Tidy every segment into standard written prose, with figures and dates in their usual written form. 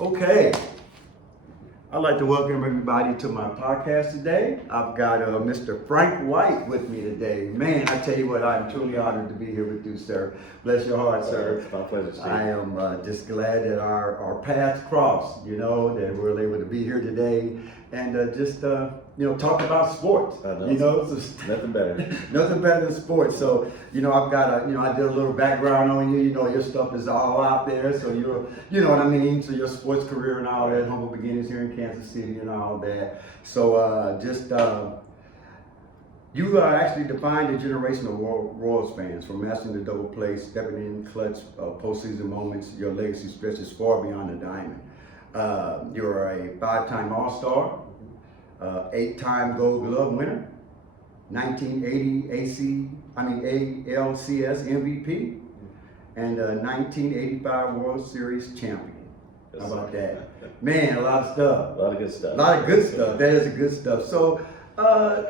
Okay, I'd like to welcome everybody to my podcast today. I've got Mr. Frank White with me today. Man, I tell you what, I'm truly honored to be here with you, sir. Bless your heart, sir. It's my pleasure, Steve. I am just glad that our paths crossed, that we're able to be here today and talk about sports. I know. Nothing better. Nothing better than sports. So, I've got I did a little background on you. Your stuff is all out there. So you know what I mean? So your sports career and all that, humble beginnings here in Kansas City and all that. So you actually defined a generation of Royals fans, from mastering the double play, stepping in clutch postseason moments. Your legacy stretches far beyond the diamond. You're a 5-time All-Star, 8-time Gold Glove winner, 1980 ALCS MVP, and 1985 World Series champion. How about that? Man, a lot of stuff. A lot of good stuff. A lot of good stuff. That is the good stuff. So,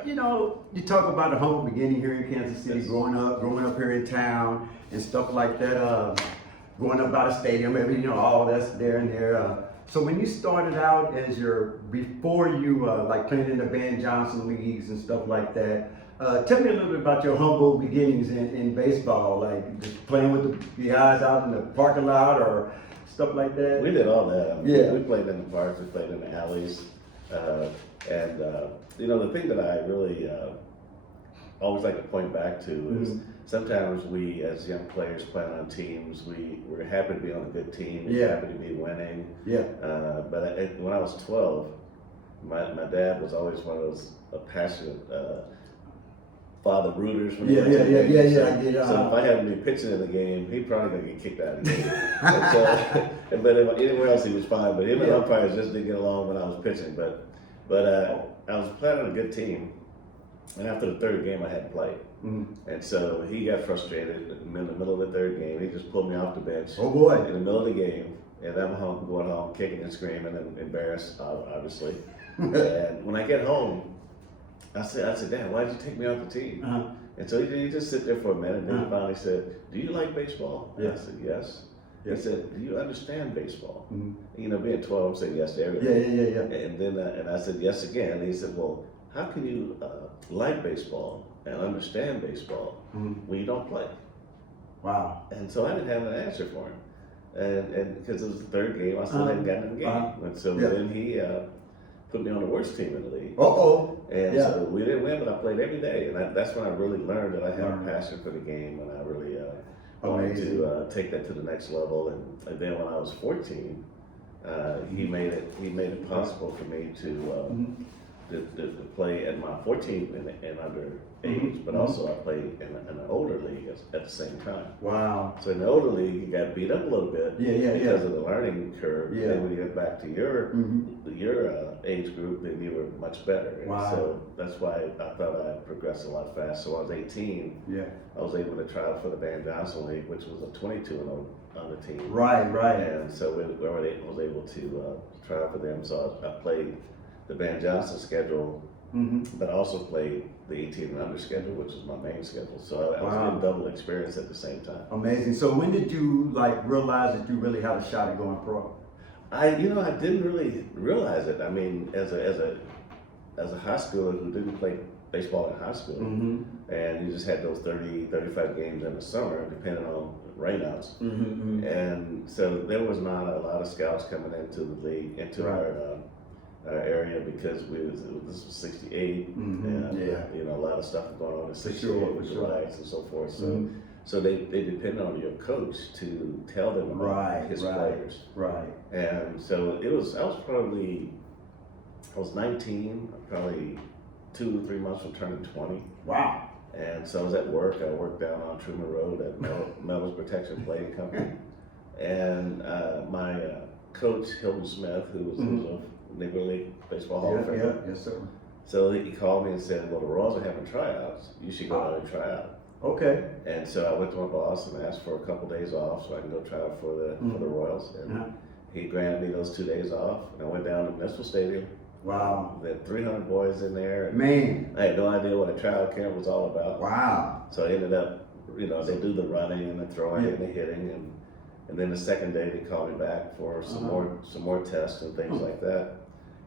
you talk about the humble beginning here in Kansas City, Yes. growing up here in town and stuff like that. Growing up by the stadium, all that's there and there. So when you started out before you like playing in the Van Johnson leagues and stuff like that, tell me a little bit about your humble beginnings in baseball, like just playing with the guys out in the parking lot or stuff like that. We did all that. Yeah. We played in the parks, we played in the alleys. The thing that I really always like to point back to is sometimes we, as young players playing on teams, we're happy to be on a good team, we're happy to be winning. Yeah. When I was 12, my dad was always one of those passionate father rooters. I get it. So if I had to be pitching in the game, he'd probably gonna get kicked out of the game. But anywhere else he was fine. But him and umpires just didn't get along when I was pitching. But I was playing on a good team, and after the third game, I had to play. And so he got frustrated in the middle of the third game. He just pulled me off the bench. Oh boy! In the middle of the game, and I'm going home, kicking and screaming and embarrassed, obviously. And when I get home, I said, Dad, why did you take me off the team? Uh-huh. And so he just sit there for a minute, and then he finally said, "Do you like baseball?" And I said, "Yes." Yeah. He said, "Do you understand baseball?" Mm-hmm. Being 12, I'm saying yes to everything. Yeah. And then and I said yes again. And he said, "Well, how can you like baseball and understand baseball when you don't play?" Wow. And so I didn't have an answer for him, and because it was the third game, I still hadn't gotten in the game. And so then he put me on the worst team in the league. And so we didn't win, but I played every day, and that's when I really learned that I had a passion for the game, and I really wanted to take that to the next level. And then when I was 14, he made it possible for me to play at my 14 and under age, but also I played in an older league at the same time. Wow. So in the older league, you got beat up a little bit because of the learning curve. Yeah. Then when you get back to your age group, then you were much better. And Wow. so that's why I thought I progressed a lot faster. So I was 18. Yeah. I was able to try out for the Van Johnson League, which was a 22-0 on the team. Right. And so I was able to try out for them. So I played the Van Johnson schedule, but I also played the 18 and under schedule, which was my main schedule. So I was getting double experience at the same time. Amazing. So when did you realize that you really had a shot at going pro? I didn't really realize it. I mean, as a high schooler who didn't play baseball in high school, and you just had those 30, 35 games in the summer, depending on rainouts. And so there was not a lot of scouts coming into the league, into our area, because this was 68, and a lot of stuff was going on in 68 with the riots and so forth. So they depended on your coach to tell them about his players. Right. And so I was 19, probably 2 or 3 months from turning 20. Wow. And so I was at work. I worked down on Truman Road at Metals Protection Plating Company. And my coach, Hilton Smith, who was a Negro League Baseball Hall of Famer. Yes, sir. So he called me and said, "Well, the Royals are having tryouts. You should go out and try out." Okay. And so I went to my boss and asked for a couple days off so I can go try out for the Royals. And he granted me those 2 days off. And I went down to Municipal Stadium. Wow. There were 300 boys in there. And Man. I had no idea what a tryout camp was all about. Wow. So I ended up, they do the running and the throwing and the hitting. And then the second day they called me back for some more tests and things like that.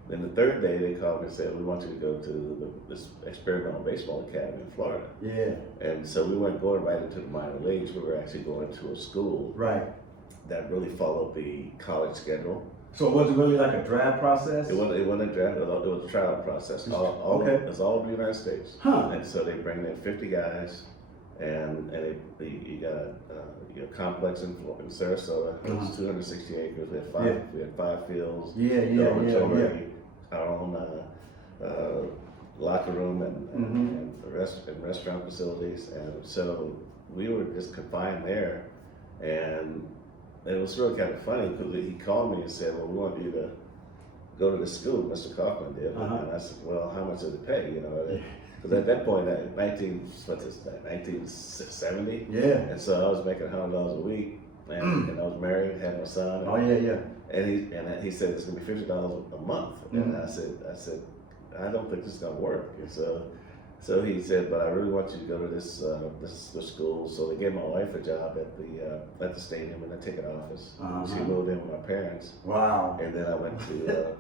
Then the third day they called me and said, we want you to go to this experimental baseball academy in Florida. Yeah. And so we weren't going right into the minor leagues. We were actually going to a school Right. that really followed the college schedule. So it wasn't really like a draft process? It wasn't a draft, it was a trial process. It's all over the United States. Huh. And so they bring in 50 guys, and you got a complex in Sarasota. It was 260 acres. We had five fields. Yeah. Our own locker room and restaurant facilities, and so we were just confined there, and it was really kind of funny because he called me and said, well, we want you to go to the school, Mr. Kaufman did. And I said, well, how much did it pay? You know, because at that point, 1970. Yeah. And so I was making $100 a week, and I was married, had my son. And he said it's gonna be $50 a month. And I said, I don't think this is gonna work. And so he said, but I really want you to go to this school. So they gave my wife a job at the stadium in the ticket office. She moved in with my parents. Wow. And then I went to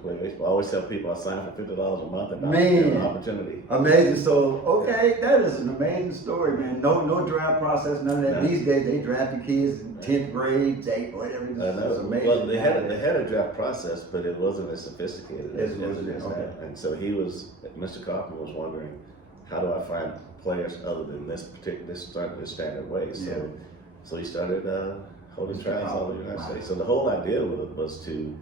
play baseball. I always tell people I signed for $50 a month and not Man. an opportunity. Amazing. So, okay, that is an amazing story, man. No draft process, none of that. No. These days, they draft the kids in 10th grade, 8th, whatever. I know. It's amazing. Well, they had a draft process, but it wasn't as sophisticated as it is now. Okay. And so Mr. Kaufman was wondering, how do I find players other than this standard way? So he started holding trials all over the United States. So the whole idea with it was to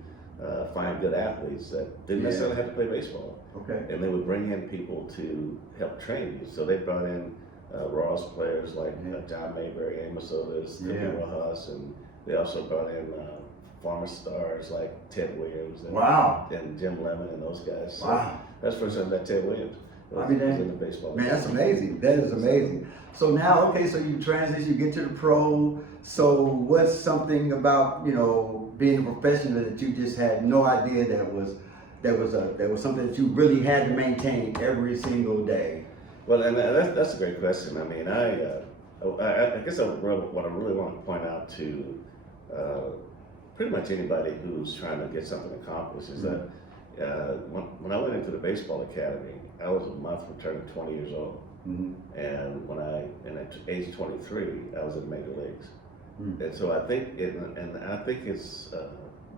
find good athletes that didn't necessarily have to play baseball. Okay. And they would bring in people to help train you. So they brought in Ross players like John Mayberry, Amos Otis, Timmy Rojas, and they also brought in former stars like Ted Williams and Jim Lemon and those guys. So Wow. that's the first time I met Ted Williams. I mean, in the baseball. Man, that's amazing. That is amazing. So now, okay, so you transition, you get to the pro. So what's something about, being a professional that you just had no idea that was something that you really had to maintain every single day? Well, and that's a great question. I mean, I guess what I really want to point out to pretty much anybody who's trying to get something accomplished is that when I went into the baseball academy, I was a month from turning 20 years old. And at age 23, I was in the major leagues. And so I think it's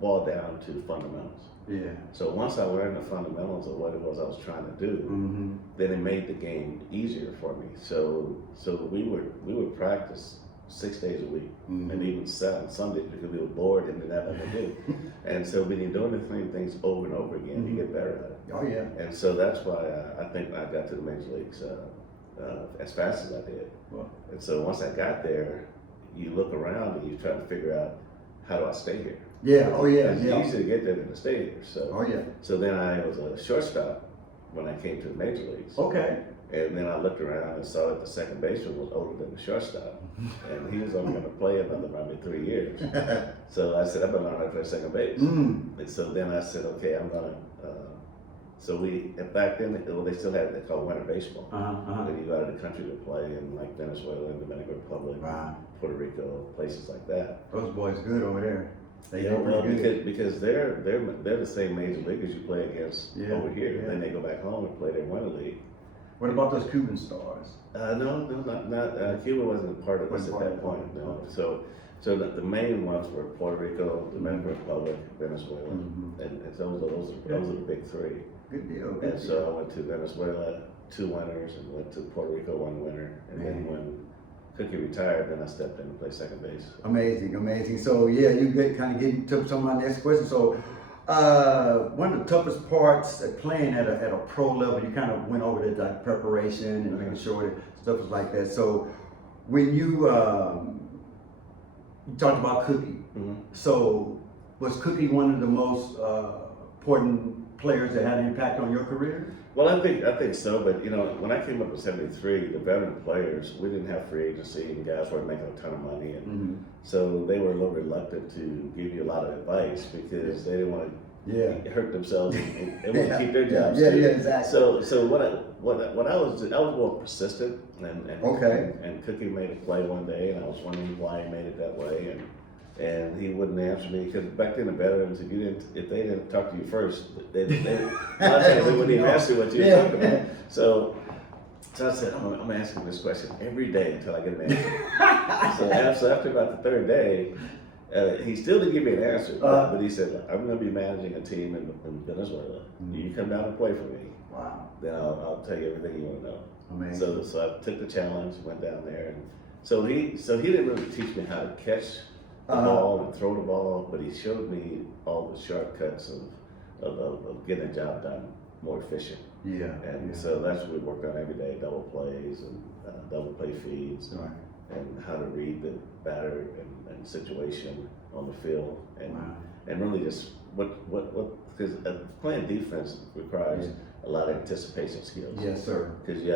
boiled down to fundamentals. Yeah. So once I learned the fundamentals of what it was I was trying to do, then it made the game easier for me. So we would practice 6 days a week, and even 7 some days because we were bored and didn't have nothing to do. And so when you're doing the same things over and over again, you get better at it. Oh yeah. And so that's why I think I got to the major leagues as fast as I did. Wow. And so once I got there, you look around and you try to figure out, how do I stay here? Yeah. Oh yeah. It's easy to get there than to stay here. So then I was a shortstop when I came to the major leagues. Okay. And then I looked around and saw that the second baseman was older than the shortstop, and he was only going to play another probably 3 years. So I said, I'm going to learn how to play second base. And so then I said, okay, I'm going to. So back then, they still had they called winter baseball. When you go out of the country to play in like Venezuela, Dominican Republic, Puerto Rico, places like that. Those boys good over there. Because they're the same major league as you play against over here. Yeah. Then they go back home and play their winter league. What about those Cuban stars? No, not Cuba wasn't part of us at that point. No. So the main ones were Puerto Rico, Dominican Republic, Venezuela, and those are the big three. Good deal. And so I went to Venezuela 2 winters and went to Puerto Rico 1 winter, and then when Cookie retired, then I stepped in to play second base. Amazing. So yeah, you kind of getting to some of my next question. So one of the toughest parts of playing at a pro level, you kind of went over the like preparation and making sure that stuff was like that. So when you talked about Cookie, so was Cookie one of the most important players that had an impact on your career? Well, I think so, but when I came up in '73, the veteran players, we didn't have free agency and guys weren't making a ton of money, and so they were a little reluctant to give you a lot of advice because they didn't want to hurt themselves and they want to keep their jobs. Yeah, exactly. So what I was more persistent, and Cookie made a play one day, and I was wondering why he made it that way, and he wouldn't answer me because back then the veterans, if they didn't talk to you first, they a lot of times they wouldn't even ask you what you were talking about. So I said, I'm gonna ask him this question every day until I get an answer. So after about the third day, he still didn't give me an answer, but he said, I'm going to be managing a team in Venezuela. You come down and play for me. Wow. Then I'll tell you everything you want to know. Amazing. So I took the challenge, went down there, and so he didn't really teach me how to catch the ball and throw the ball, but he showed me all the shortcuts of getting the job done more efficient. Yeah. And so that's what we worked on every day: double plays and double play feeds. Right. And how to read the batter and situation on the field, and really just what because playing defense requires a lot of anticipation skills. Yes, sir. Because you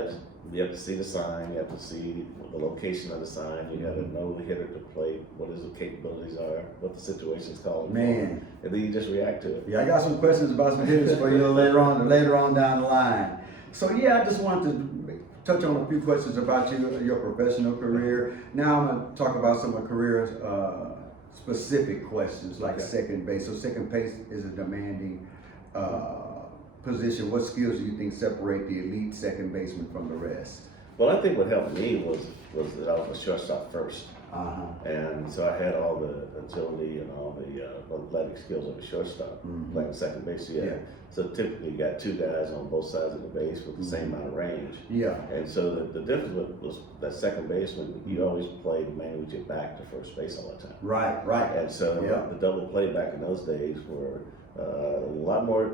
have to see the sign, you have to see the location of the sign, you got to know the hitter to play, what his capabilities are, what the situation's calling for, and then you just react to it. Yeah, I got some questions about some hitters for you later on down the line. So yeah, I just wanted to touch on a few questions about your professional career. Now I'm going to talk about some of career specific questions like second base. So second base is a demanding position. What skills do you think separate the elite second baseman from the rest? Well, I think what helped me was that I was a shortstop first. And so I had all the agility and all the athletic skills of a shortstop playing second base. So typically you got two guys on both sides of the base with the same amount of range. And so the difference was that second baseman, you always played mainly with your back to first base all the time. Right. And so the double play back in those days were a lot more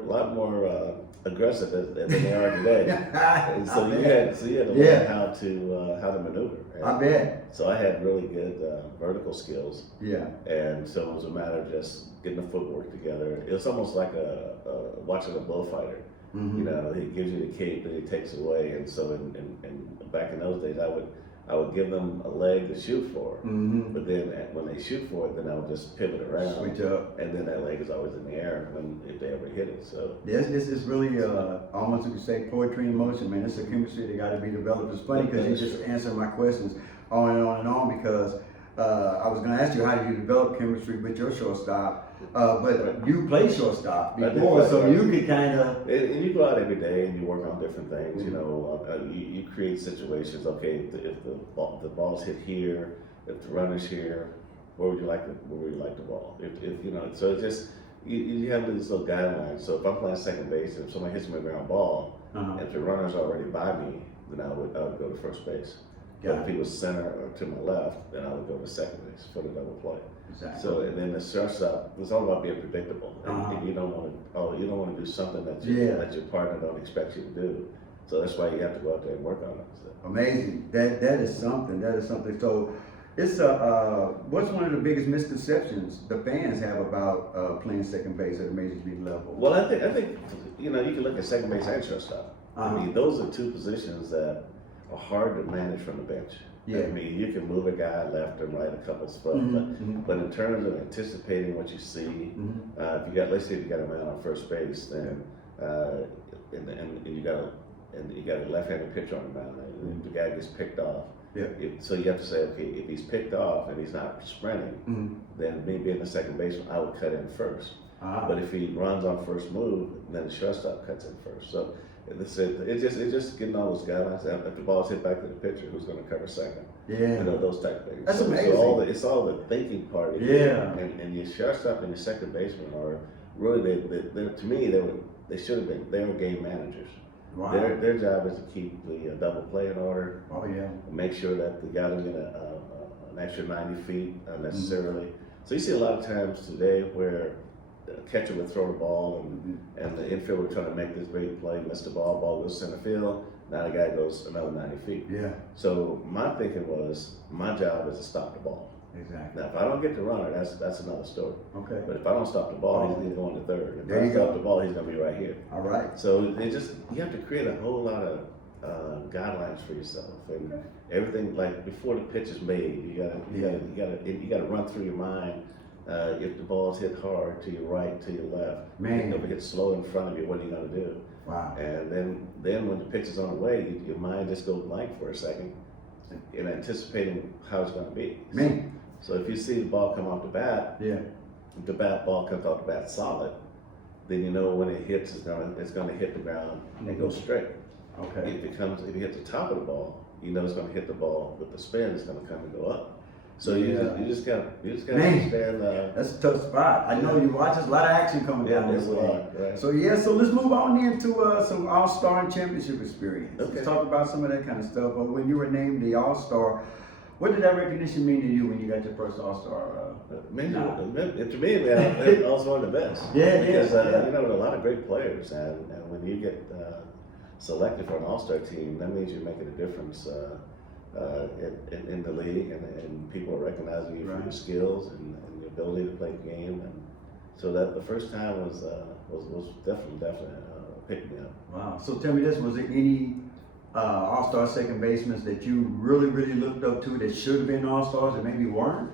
aggressive than they are today. And so you had to learn how to maneuver. And I bet. So I had really good vertical skills. Yeah. And so it was a matter of just getting the footwork together. It was almost like watching a bullfighter. You know, he gives you the cape and he takes away. And so in back in those days, I would give them a leg to shoot for, but then when they shoot for it, then I would just pivot around, switch up, and then that leg is always in the air if they ever hit it. So this is really almost you could say poetry in motion, man. It's a chemistry that got to be developed. It's funny because you just answered my questions on and on and on because I was going to ask you how do you develop chemistry with your shortstop, but you play shortstop before, so you could kind of. And you go out every day and you work on different things. You know, you create situations. Okay, if the ball's hit here, if the runner's here, where would you like the ball? If you know, so it's just you have these little guidelines. So if I'm playing second base and if somebody hits me a ground ball, if the runner's already by me, then I would go to first base. But if he was center or to my left, then I would go to second base for the double play. Exactly. So and then the shortstop, it's all about being predictable. And you don't want to do something that your partner don't expect you to do. So that's why you have to go out there and work on it. So. Amazing. That is something. So it's what's one of the biggest misconceptions the fans have about playing second base at a major league level? Well, I think you can look at second base and shortstop. I mean, those are two positions that are hard to manage from the bench. Yeah. I mean, you can move a guy left and right a couple spots, but in terms of anticipating what you see, let's say if you got a man on first base, then and you got a left-handed pitcher on the mound, and the guy gets picked off. So you have to say, okay, if he's picked off and he's not sprinting, then me being the second baseman, I would cut in first. But if he runs on first move, then the shortstop cuts in first. So it's just getting all those guidelines. If the ball's hit back to the pitcher, who's going to cover second? You know, those type of things. That's so amazing. It's all the thinking part. And your shortstop and your second baseman are really to me they should have been. They were game managers. Wow. Their job is to keep the double play in order. Make sure that the guy doesn't get an extra 90 feet unnecessarily. So you see a lot of times today where the catcher would throw the ball and the infielder trying to make this great play, miss the ball goes center field. Now the guy goes another 90 feet. So my thinking was my job is to stop the ball. Exactly. Now if I don't get the runner, that's another story. Okay. But if I don't stop the ball, he's going to third. If I stop the ball, he's going to be right here. All right. So you have to create a whole lot of guidelines for yourself and everything. Like before the pitch is made, you gotta run through your mind. If the ball's hit hard to your right, to your left, if it hits slow in front of you, what are you gonna do? Wow. And then when the pitch is on the way, your mind just goes blank for a second in anticipating how it's gonna be. So if you see the ball come off the bat, Yeah. if the ball comes off the bat solid, then you know when it hits, it's gonna hit the ground and go straight. Okay. If you hit the top of the ball, you know it's gonna hit the ball with the spin. It's gonna come and go up. So you just gotta Man. understand. That's a tough spot. I know you watch. There's a lot of action coming down there's this a way. lot, right? So so let's move on into some All-Star and championship experience. Okay. Let's talk about some of that kind of stuff. But when you were named the All-Star, what did that recognition mean to you when you got your first All-Star? Maybe Nah. to me, man, it was one of the best. Yeah, because yeah. you know, there are a lot of great players, and when you get selected for an All-Star team, that means you're making a difference in the league, and people are recognizing you for your skills and your ability to play the game. And so that the first time was definitely picked me up. Wow. So tell me this: was there any All-Star second basemen that you really, really looked up to that should have been All-Stars and maybe weren't?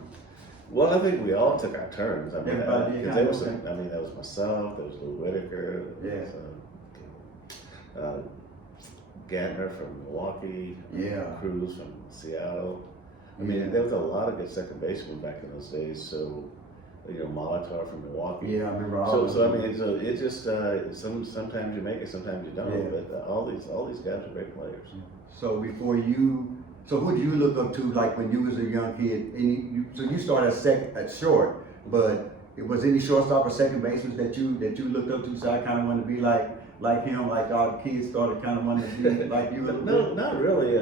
Well, I think we all took our turns. I mean, Everybody did, 'cause there was, okay. that was myself. There was Lou Whitaker. There was, Gantner from Milwaukee. Yeah. Cruz from Seattle. I Yeah. mean, there was a lot of good second basemen back in those days. So, you know, Molitor from Milwaukee. Yeah, I remember all. So I mean, so it just sometimes you make it, sometimes you don't. Yeah. But all these guys are great players. So so who do you look up to, like when you was a young kid? So you started at short, but it was any shortstop or second baseman that you looked up to? So I kind of want to be like him, like all the kids started kind of wanting to be like you. No, not really.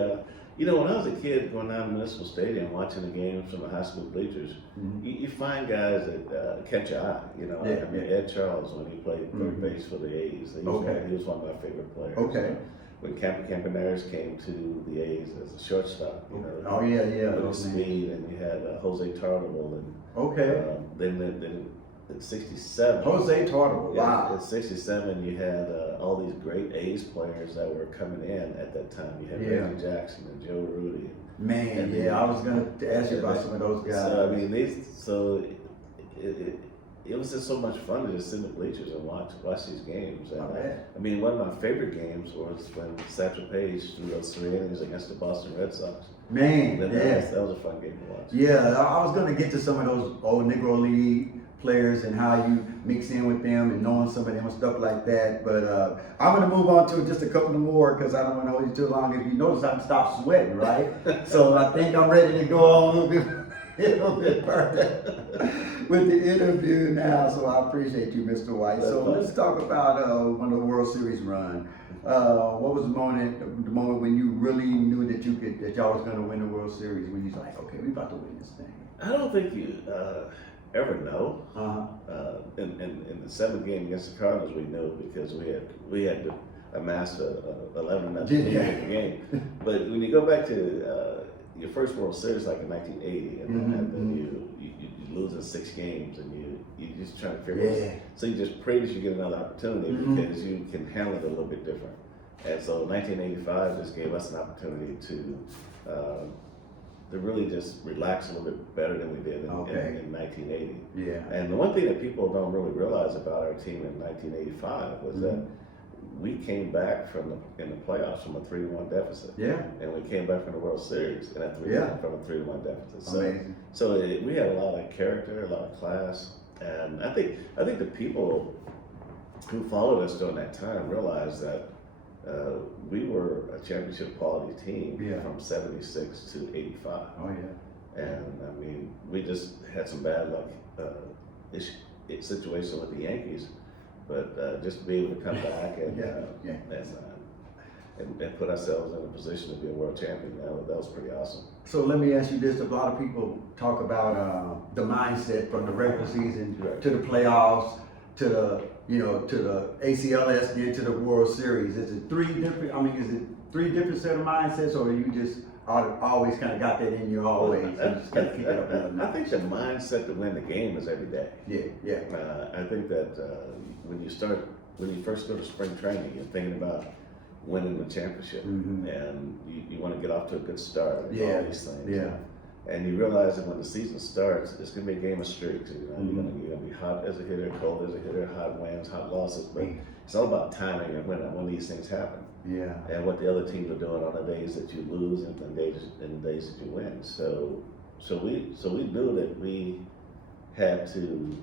You know, when I was a kid going down to Municipal Stadium watching the games from the high school bleachers, you find guys that catch your eye. You know, Yeah, I mean, Ed Charles, when he played third base for the A's, he was one of my favorite players. Okay. When Campaneris came to the A's as a shortstop, you know, Oh yeah, with those names. speed, and you had Jose Tartagle, and Okay. then in '67. Jose Tartagle. Yeah, Wow. in '67, you had all these great A's players that were coming in at that time. You had Yeah. Reggie Jackson and Joe Rudy. Man, And yeah, I was gonna ask you about some of those guys. So I mean, it was just so much fun to just sit in the bleachers and watch these games. And, I bet. I mean, one of my favorite games was when Satchel Paige threw those 3 innings against the Boston Red Sox. Man, That yeah. was a fun game to watch. Yeah, I was gonna get to some of those old Negro League players and how you mix in with them and knowing some of them and stuff like that. But I'm gonna move on to just a couple more because I don't want to hold you too long. If you notice, I stopped sweating, right? So I think I'm ready to go on a little bit further with the interview now. So I appreciate you, Mr. White. So let's talk about when the World Series run. What was the moment when you really knew that y'all was gonna win the World Series? When you was like, okay, we about to win this thing. I don't think you ever know. In the 7th game against the Cardinals, we knew because we had to amass a 11-0 game. But when you go back to your first World Series, like in 1980, and then you lose in 6 games, and you just trying to figure it out. So you just pray that you get another opportunity because you can handle it a little bit different. And so 1985 just gave us an opportunity to really just relax a little bit better than we did in 1980. Yeah. And the one thing that people don't really realize about our team in 1985 was that we came back in the playoffs from a 3-1 deficit. Yeah. And we came back from the World Series from a 3-1 deficit. So, Amazing. So we had a lot of character, a lot of class, and I think the people who followed us during that time realized that we were a championship quality team from '76 to '85. Oh yeah. And I mean, we just had some bad luck situation with the Yankees, but just to be able to come back and put ourselves in a position to be a world champion, that was pretty awesome. So let me ask you this: a lot of people talk about the mindset from the regular season to the playoffs to the ACLS, then to the World Series. Is it three different set of mindsets, or you just always kind of got that in you always? I think the mindset to win the game is every day. Yeah. I think that when you first go to spring training, you're thinking about winning the championship, and you want to get off to a good start. And all these things. Yeah. And you realize that when the season starts, it's going to be a game of streaks. You're going to be hot as a hitter, cold as a hitter, hot wins, hot losses. But it's all about timing and when these things happen. Yeah. And what the other teams are doing on the days that you lose and the days that you win. So so we knew that we had to.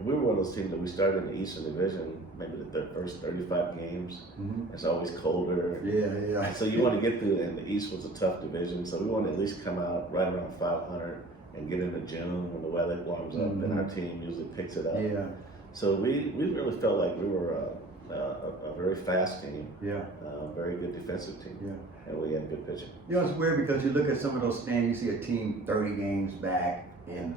We were one of those teams that we started in the Eastern Division, maybe the first 35 games. Mm-hmm. It's always colder. Yeah. And so you want to get through, and the East was a tough division, so we want to at least come out right around 500 and get into June when the weather warms up, and our team usually picks it up. Yeah. So we really felt like we were a very fast team, Yeah. very good defensive team, Yeah. and we had good pitching. You know, it's weird because you look at some of those standings, you see a team 30 games back, and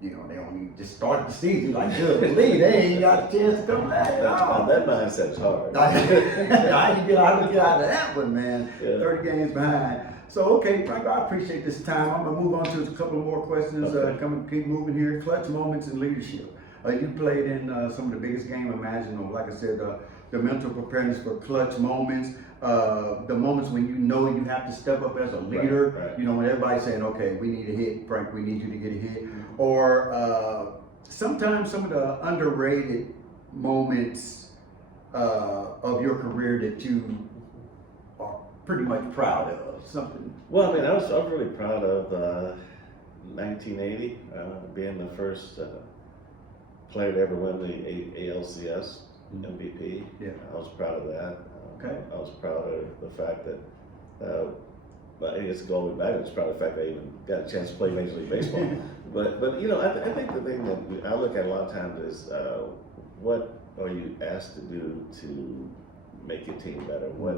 you know they only just started the season. Like, good, they ain't got a chance to come back at all. That mindset's hard. How you get out of that one, man? Yeah. 30 games behind. So, okay, Frank, I appreciate this time. I'm gonna move on to a couple of more questions. Okay. Keep moving here. Clutch moments in leadership. You played in some of the biggest games imaginable. Like I said, the mental preparedness for clutch moments. The moments when you know you have to step up as a leader. Right. You know, when everybody's saying, "Okay, we need a hit, Frank. We need you to get a hit." Or sometimes some of the underrated moments of your career that you are pretty much proud of. Something. Well, I mean, I was really proud of 1980 being the first player to ever win the ALCS MVP. Yeah. I was proud of that. Okay. I was proud of the fact that, I guess going back, I was proud of the fact that I even got a chance to play Major League Baseball. but you know, I think the thing that I look at a lot of times is what are you asked to do to make your team better? What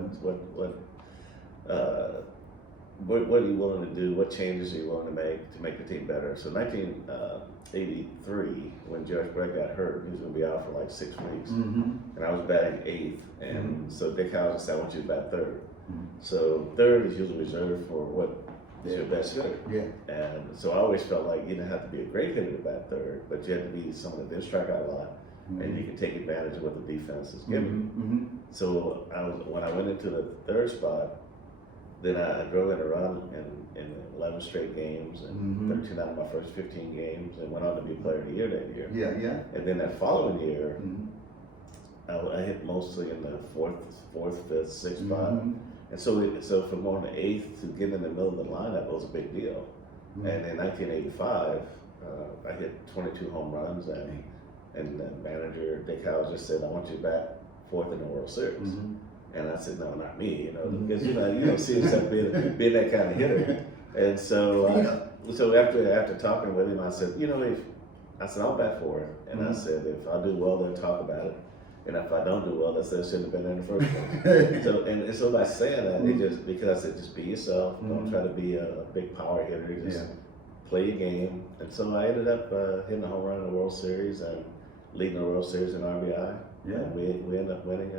are you willing to do? What changes are you willing to make the team better? So 1983, when George Brett got hurt, he was going to be out for like 6 weeks, and I was batting 8th, and so Dick Howser said, "I want you to bat 3rd." So 3rd is usually reserved for what is your best hitter. Yeah. And so I always felt like you didn't have to be a great hitter to bat 3rd, but you had to be someone that didn't strike out a lot, and you could take advantage of what the defense is giving you. So when I went into the 3rd spot, then I drove in a run in 11 straight games and 13 out of my first 15 games, and went on to be Player of the Year that year. Yeah. And then that following year, I hit mostly in the 4th, 5th, 6th spot. And so from going to 8th to getting in the middle of the lineup was a big deal. And in 1985, I hit 22 home runs, and the manager Dick Howser said, "I want you back 4th in the World Series." And I said, "No, not me, because you don't see yourself being that kind of hitter." And so after talking with him, I said, I'll bat 4th, and I said, if I do well, then talk about it, and if I don't do well, then say I shouldn't have been there in the first place. so by saying that, because I said, just be yourself, don't try to be a big power hitter, just play your game. And so I ended up hitting a home run in the World Series and leading the World Series in RBI. Yeah. And we ended up winning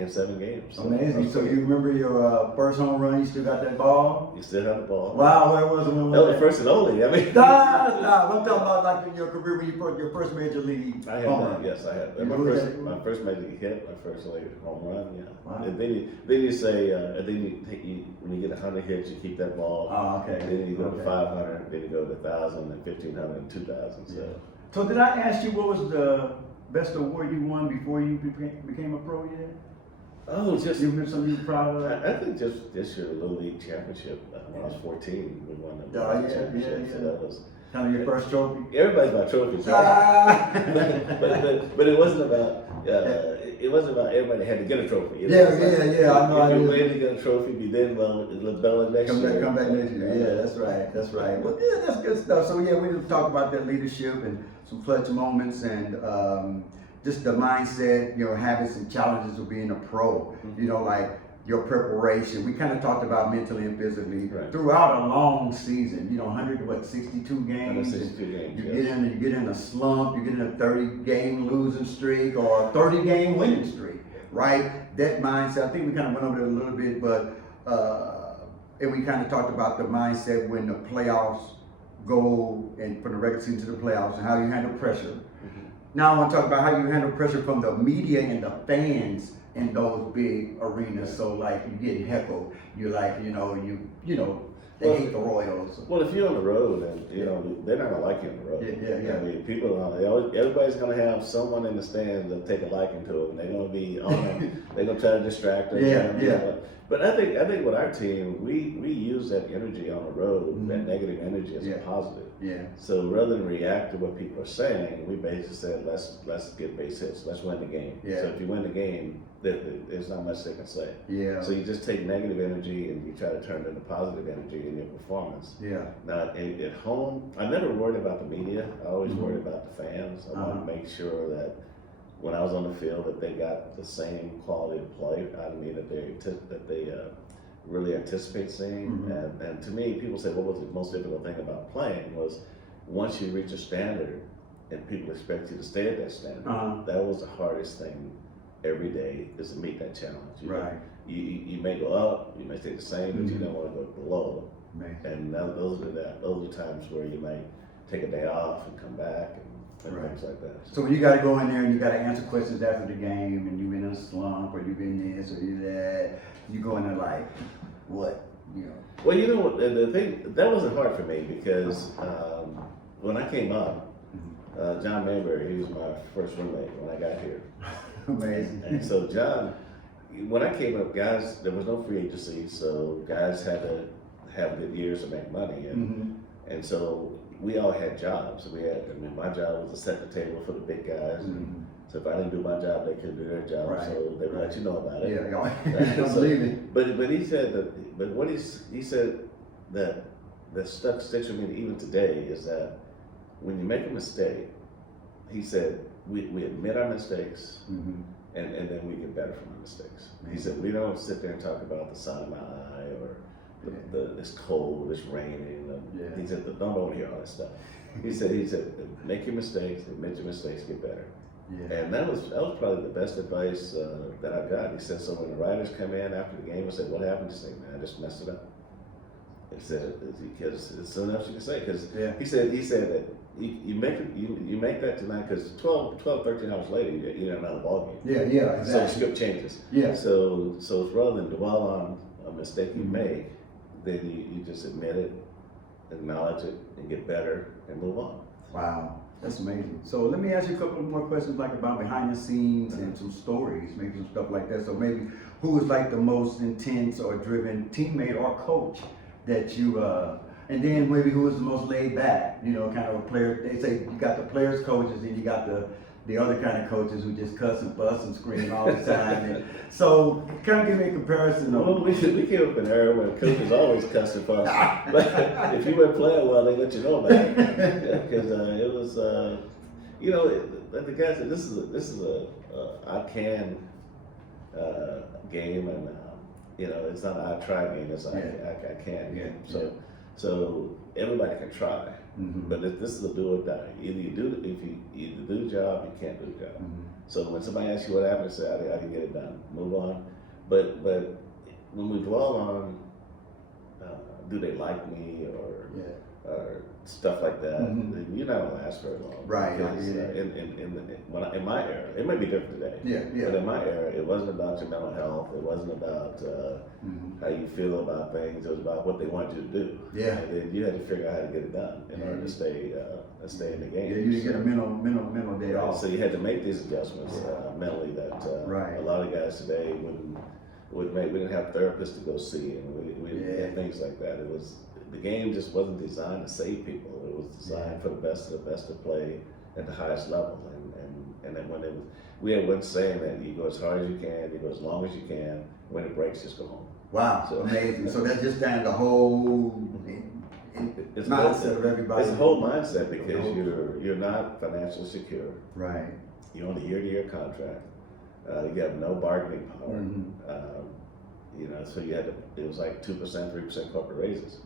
in 7 games. Amazing. So you remember your first home run? You still got that ball? You still have the ball. Wow, where was it? That was the first and only. I mean, Nah. I'm talking about like in your career when your first major league I had home that. run. Yes, I had. You My really first, had- my first major league hit, my first home run. Yeah. Wow. And then you say, when you get 100 hits, you keep that ball. Oh, okay. Then you go Okay. to 500, then you go to 1,000, and 1,500, and 2,000. So did I ask you what was the best award you won before you became a pro yet? Oh, just You remember something you were proud of? I think just this year, the Little League Championship. When I was 14, we won the Oh, yeah, championship. yeah. So that was Kind of your first trophy? everybody's about trophies, right? Ah. but it wasn't about everybody had to get a trophy. Yeah. I know. If you win to get a trophy, you did well. Bella next Come year. back next year. Yeah, that's right. Well, yeah, that's good stuff. So yeah, we talk about that leadership and some clutch moments and just the mindset, habits and challenges of being a pro. Like your preparation. We kind of talked about mentally and physically throughout a long season. 162 games. 162 games. You get in a slump. You get in a 30-game losing streak or a 30-game winning streak. Right? That mindset. I think we kind of went over it a little bit, but and we kind of talked about the mindset when the playoffs go and from the regular season to the playoffs and how you handle pressure. Now I want to talk about how you handle pressure from the media and the fans in those big arenas. So like you get heckled, you're like, they hate the Royals. Well, if you're on the road, and they're not gonna like you on the road. Yeah. I mean, everybody's gonna have someone in the stands that take a liking to them. They're gonna be on them. They're gonna try to distract them. Yeah. But I think with our team, we use that energy on the road, that negative energy as a positive. Yeah. So rather than react to what people are saying, we basically said, let's get base hits, let's win the game. Yeah. So if you win the game, there's not much they can say. Yeah. So you just take negative energy and you try to turn it into positive energy in your performance. Yeah. Now at home, I never worried about the media. I always worried about the fans. I want to make sure that when I was on the field, that they got the same quality of play out of me that they really anticipate seeing. And to me, people say, what was the most difficult thing about playing was once you reach a standard and people expect you to stay at that standard, that was the hardest thing every day, is to meet that challenge. You may go up, you may stay the same, but you don't want to go below. And those are times where you might take a day off and come back and things like that. So when you got to go in there and you got to answer questions after the game, and you've been in a slump, or you've been this or you that, you go in there like, what, you know? Well, you know, the thing that wasn't hard for me because when I came up, John Mayberry, he was my first roommate when I got here. Amazing. And so John, when I came up, guys, there was no free agency, so guys had to have good years to make money, and so we all had jobs. My job was to set the table for the big guys. So if I didn't do my job, they couldn't do their job. So they would let you know about it. Yeah, don't believe it. But he said that. But what he said that sticks with me even today is that when you make a mistake, he said we admit our mistakes, and then we get better from our mistakes. He said we don't sit there and talk about the side of my eye or it's cold, it's raining. He said, don't want to hear all that stuff. He said, make your mistakes, admit your mistakes, get better. And that was probably the best advice that I got. He said, so when the writers come in after the game and say, what happened? He said, man, I just messed it up. He said, because it's so enough you can say. Because he said that you make that tonight because 12, 13 hours later, you're in another ballgame. Yeah, exactly. So the script changes. Yeah. So rather than dwell on a mistake you make, then you just admit it, acknowledge it, and get better and move on. Wow, that's amazing. So let me ask you a couple more questions, like about behind the scenes and some stories, maybe some stuff like that. So maybe who was like the most intense or driven teammate or coach that you, and then maybe who was the most laid back, you know, kind of a player. They say you got the players coaches and you got the other kind of coaches who just cuss and fuss and scream all the time. And so kind of give me a comparison of. Well, we came up in an era where coaches always cuss and fuss. But if you weren't playing well, they let you know about it. Because it was, you know, the guys said this is a I can game, and you know, it's not an I try game. It's I can game. So everybody can try. But this is a do or die. Either you do the job, you can't do the job. So when somebody asks you what happened, say I can get it done. Move on. But when we dwell on do they like me or stuff like that, you're not gonna last very long. Right. Because, in my era, it may be different today. But in my era, it wasn't about your mental health. It wasn't about how you feel about things. It was about what they wanted you to do. And then you had to figure out how to get it done in order to stay in the game. You didn't get a mental day off. So you had to make these adjustments mentally that a lot of guys today wouldn't make. We didn't have therapists to go see, and we didn't have things like that. The game just wasn't designed to save people. It was designed for the best to play at the highest level. And then we had one saying that you go as hard as you can, you go as long as you can. When it breaks, just go home. Wow, so amazing. So that's just down the whole mindset of everybody. It's a whole mindset because you're not financially secure. Right. You're on a year-to-year contract. You have no bargaining power. You know, so it was like 2%, 3% corporate raises.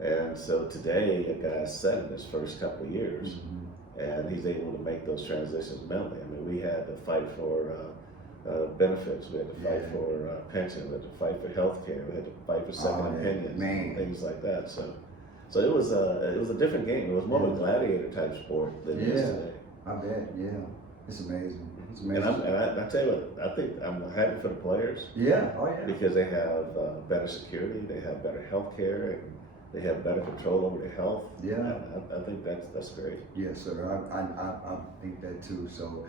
And so today, a guy's set in his first couple of years, and he's able to make those transitions mentally. I mean, we had to fight for benefits, we had to fight for pension, we had to fight for health care, we had to fight for second opinions, and things like that. So it was a different game. It was more of a gladiator type sport than it is today. I bet. It's amazing. And I tell you what, I think I'm happy for the players. Yeah. Oh yeah. Because they have better security, they have better health care, and they have better control over their health. Yeah. And I think that's great. Yes, sir. I think that too. So,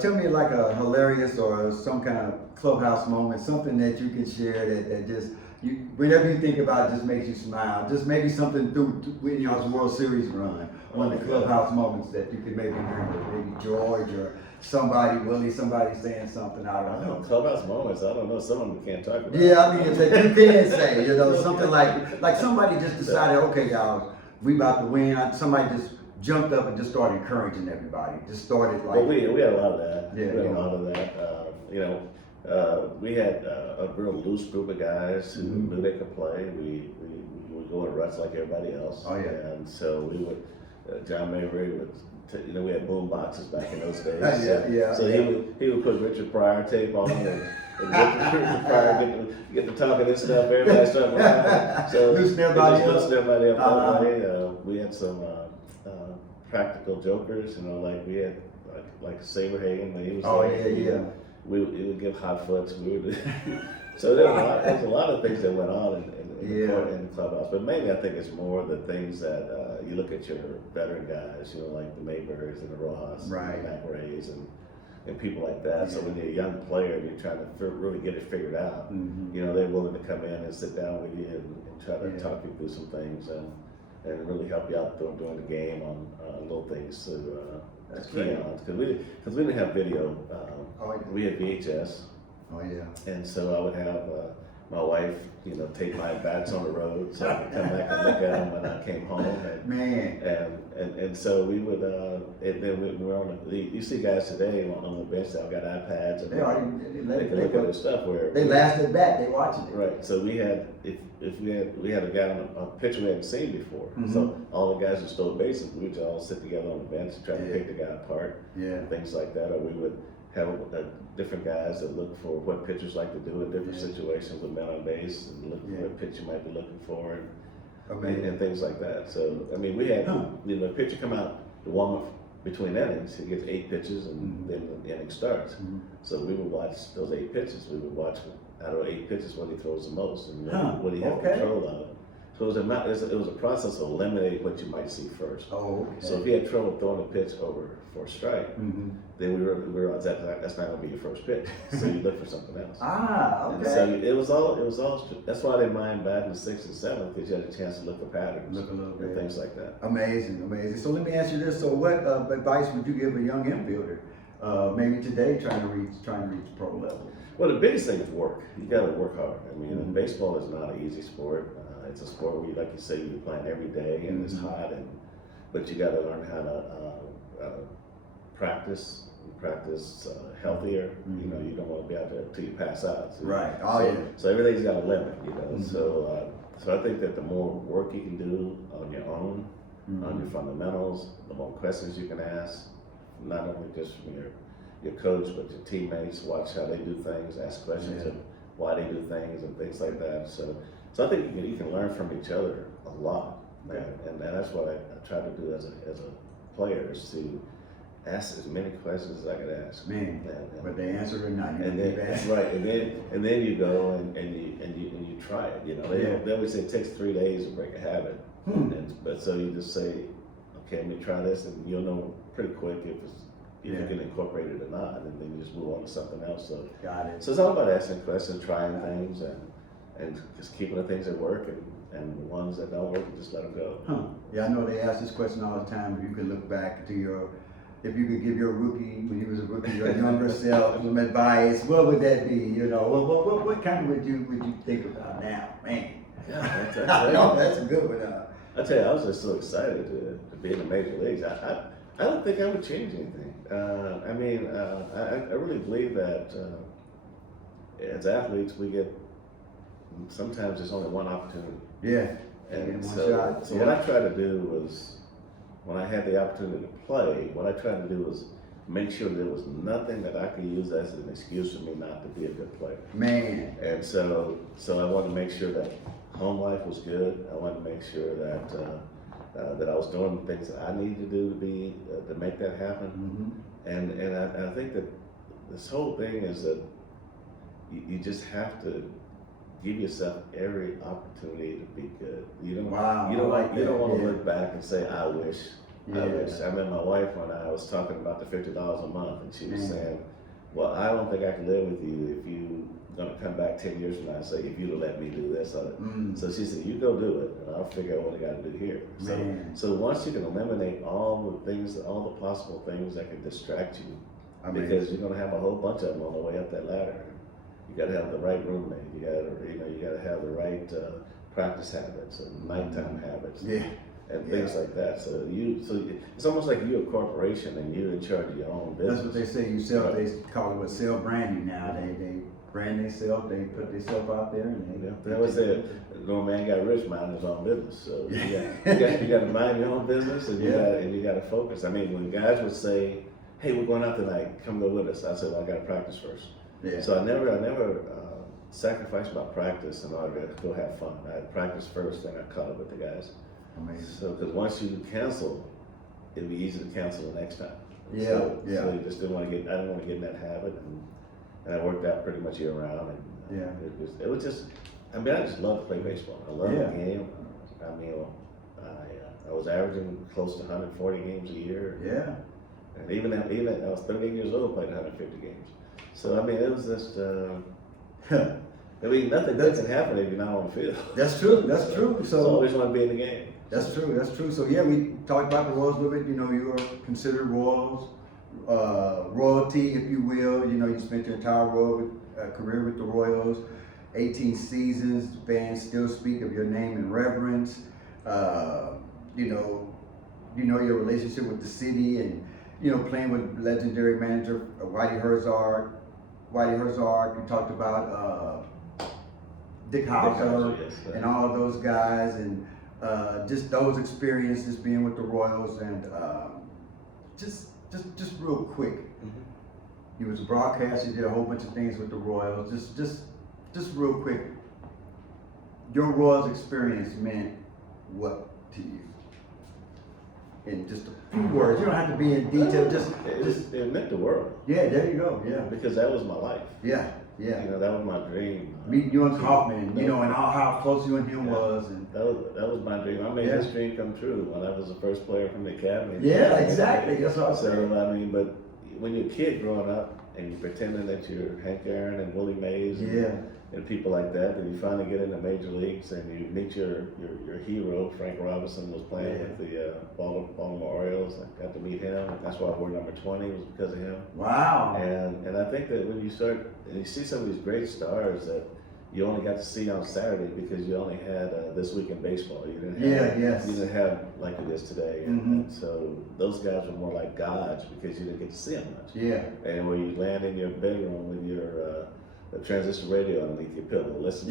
tell me like a hilarious or some kind of clubhouse moment, something that you can share that just you, whenever you think about it, just makes you smile. Just maybe something through when y'all's World Series run, one of the clubhouse moments that you could maybe remember, maybe George or somebody, Willie, somebody saying something. I don't know. Clubhouse moments, I don't know. Some of them we can't talk about. Yeah, I mean, if that you can say, you know, something like somebody just decided, okay, y'all, we about to win. Somebody just jumped up and just started encouraging everybody. Just started like. Well, we had a lot of that. Yeah, we had yeah. a lot of that. We had a real loose group of guys who knew they could play. We would go in ruts like everybody else. Oh, yeah. And so we would. John Mabry would. We had boom boxes back in those days. Yeah. So he would put Richard Pryor tape on and Richard Pryor get to talking this stuff. Everybody started laughing. So Loosen everybody up. Loosen everybody up. Uh-huh. We had some practical jokers. Like we had like Saberhagen when he was there. Yeah. We would give hot foots. So there was a lot of things that went on in the clubhouse. But mainly I think it's more the things that you look at your veteran guys, like the Mayberries and the Rojas, Right. and the McRae's and people like that. So when you're a young player and you're trying to really get it figured out, they're willing to come in and sit down with you and try to talk you through some things and really help you out during the game on little things to key on. Because we didn't have video. We had VHS. Oh yeah. And so I would have my wife, take my bats on the road so I could come back and look at them when I came home. And so we would, and then we were on you see guys today on the bench that got iPads and they can look at their stuff where they lasted back, they watching it. Right. So we had, we had a guy on a pitcher we hadn't seen before. So all the guys who stole bases, we would all sit together on the bench and try to pick the guy apart. Things like that. Or we would have different guys that look for what pitchers like to do in different situations with men on base and look for what pitch you might be looking for and things like that. So, I mean, we had, the pitcher come out to warm up between innings, he gets 8 pitches and then the inning starts. So we would watch those 8 pitches. We would watch out of 8 pitches what he throws the most and what he has control of. So it was a process of eliminating what you might see first. Oh, okay. So if you had trouble throwing a pitch over for a strike, then we realized that's not going to be your first pitch. So you look for something else. Okay. And so it was all. That's why I didn't mind batting the 6th and 7th because you had a chance to look for patterns, Look a little bit. and things like that. Amazing. So let me ask you this: so what advice would you give a young infielder, maybe today trying to reach pro level? Well, the biggest thing is work. You got to work hard. I mean, baseball is not an easy sport. It's a sport where, like you say, you're playing every day and it's hot, but you got to learn how to practice healthier. You don't want to be out there till you pass out. So, Right. So everything's got a limit. So I think that the more work you can do on your own, on your fundamentals, the more questions you can ask, not only just from your coach, but your teammates. Watch how they do things, ask questions of why they do things and things like that. So I think you can learn from each other a lot, and that's what I try to do as a player, is to ask as many questions as I could ask. But they answer or not. And then you go and you try it. They always say it takes 3 days to break a habit, but so you just say, okay, let me try this, and you'll know pretty quick if you can incorporate it or not, and then you just move on to something else. So Got it. So it's all about asking questions, trying things, and just keeping the things that work, and the ones that don't work, just let them go. Yeah, I know they ask this question all the time. If you could look back to if you could give your rookie, when you was a rookie, your younger self some advice, what would that be? What kind of would you think about now, man? Yeah, That's a good one. I tell you, I was just so excited to be in the major leagues. I don't think I would change anything. I really believe that as athletes, we get, sometimes there's only one opportunity. Yeah. And one so shot. what I tried to do was, when I had the opportunity to play, what I tried to do was make sure there was nothing that I could use as an excuse for me not to be a good player. Man. And so I wanted to make sure that home life was good. I wanted to make sure that that I was doing the things that I needed to do to make that happen. And I think that this whole thing is that you just have to give yourself every opportunity to be good. You don't, Wow, you don't I like you don't that, want to yeah. look back and say, I wish. I Yeah. wish. I met my wife when I was talking about the $50 a month, and she was Man. saying, well, I don't think I can live with you if you gonna come back 10 years from now and say, if you'd have let me do this. So she said, you go do it, and I'll figure out what I gotta do here. Man. So once you can eliminate all the things, all the possible things that can distract you, because you're gonna have a whole bunch of them on the way up that ladder. You gotta have the right roommate, you gotta have the right practice habits and nighttime habits. Yeah. And things like that. So it's almost like you're a corporation and you're in charge of your own business. That's what they say. They call it self-branding now. They brand themselves, they put themselves out there, and They always say, no man got rich minding his own business. So you got to mind your own business, and you got to focus. I mean, when guys would say, "Hey, we're going out tonight. Come go with us," I said, "Well, I got to practice first." Yeah. So I never sacrificed my practice in order to go have fun. I practiced first, then I caught up with the guys. Amazing. So, because once you cancel, it'd be easy to cancel the next time. Yeah, So yeah. you just didn't want to get. I didn't want to get in that habit, and I worked out pretty much year round. And it was just. I mean, I just love to play baseball. I love the game. I mean, I was averaging close to 140 games a year. Yeah. And even I was 38 years old, played 150 games. So I mean, it was just. I mean, nothing good can happen if you're not on the field. That's true. That's true. So always want to be in the game. That's true. That's true. So yeah, we talked about the Royals a little bit. You know, you are considered Royals, royalty, if you will. You know, you spent your entire career with the Royals, 18 seasons. Fans still speak of your name in reverence. You know your relationship with the city, and playing with legendary manager Whitey Herzog. You talked about Dick Howser and all of those guys, and just those experiences being with the Royals, and just real quick. You was a broadcaster, you did a whole bunch of things with the Royals. Just real quick. Your Royals experience meant what to you? In just a few words. You don't have to be in detail. It meant the world. Yeah, there you go. Yeah. Because that was my life. Yeah. That was my dream. Meeting you and Kaufman, and how close you and him was, and that was my dream. I made this dream come true when I was the first player from the academy. Yeah, exactly. That's what I'm saying. So I mean, but when you're a kid growing up and you're pretending that you're Hank Aaron and Willie Mays and people like that, and you finally get into major leagues and you meet your hero. Frank Robinson was playing with the Baltimore Orioles. I got to meet him, and that's why I wore number 20 was because of him. Wow. And I think that when you start and you see some of these great stars that you only got to see on Saturday because you only had This Week in Baseball. You didn't have, You didn't have like it is today. And so those guys were more like gods because you didn't get to see them much. Yeah. And when you land in your bedroom with your transistor radio underneath your pillow, listen.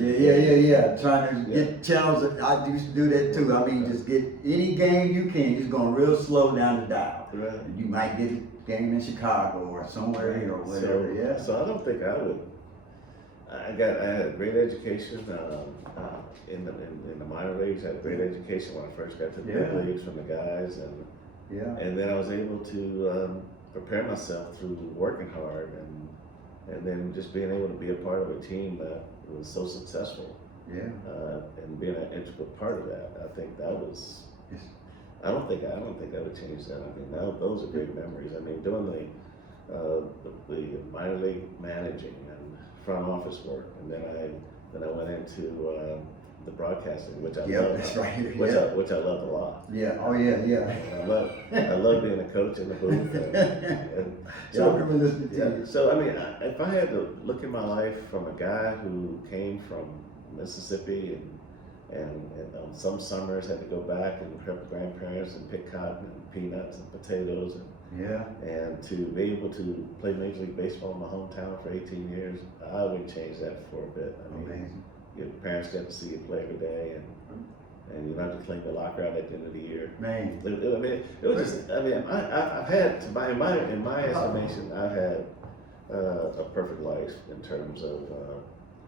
Trying to get channels. I used to do that too. I mean, just get any game you can. Just going real slow down the dial. Right. You might get a game in Chicago or somewhere or whatever. So I don't think I would. I had a great education in the minor leagues. I had a great education when I first got to the big leagues from the guys, and then I was able to prepare myself through working hard and then just being able to be a part of a team that was so successful. And being an integral part of that. I think that was. I don't think I would change that. I mean, those are great memories. I mean, doing the minor league managing and front office work, and then I went into the broadcasting, which I love. That's right. Which I loved a lot. Yeah. Oh yeah. I love being a coach in the booth. So I remember listening to you. So I mean, if I had to look at my life from a guy who came from Mississippi and on some summers had to go back and help grandparents and pick cotton and peanuts and potatoes and to be able to play Major League Baseball in my hometown for 18 years, I would change that for a bit. I mean, amazing. Your parents got to see you play every day, and you don't have to clean the locker out at the end of the year. Man, it was just. I mean, I've had in my estimation, I've had a perfect life in terms of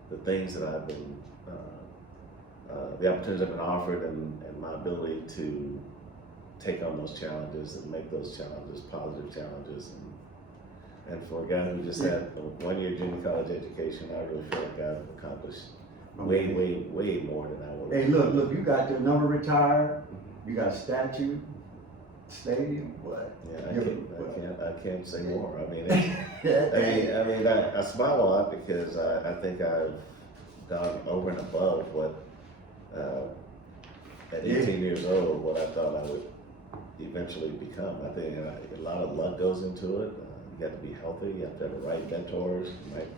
the things that I've been, the opportunities I've been offered, and my ability to take on those challenges and make those challenges positive challenges. And for a guy who just had a 1-year junior college education, I really feel like I've accomplished way more than I would. Hey, look, you got your number retired, you got a statue, stadium, what? Yeah, I can't say more. I mean, I smile a lot because I think I've gone over and above what, at 18 years old, what I thought I would eventually become. I think a lot of luck goes into it. You got to be healthy. You have to have the right mentors,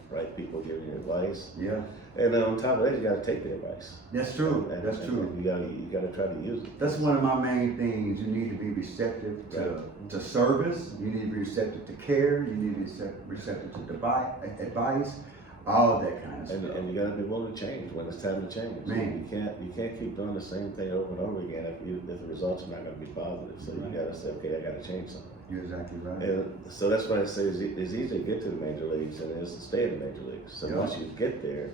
right people giving you advice. Yeah, And then on top of that, you got to take the advice. that's true. And That's true. You got to try to use it. That's one of my main things. You need to be receptive to service. You need to be receptive to care. You need to be receptive to advice, all of that kind of stuff. And you got to be willing to change when it's time to change. Man. You can't keep doing the same thing over and over again if the results are not going to be positive. So you got to say, okay, I got to change something. You're exactly right. And so that's why I say it's easy to get to the major leagues and it's to stay in the major leagues. So Yeah. once you get there,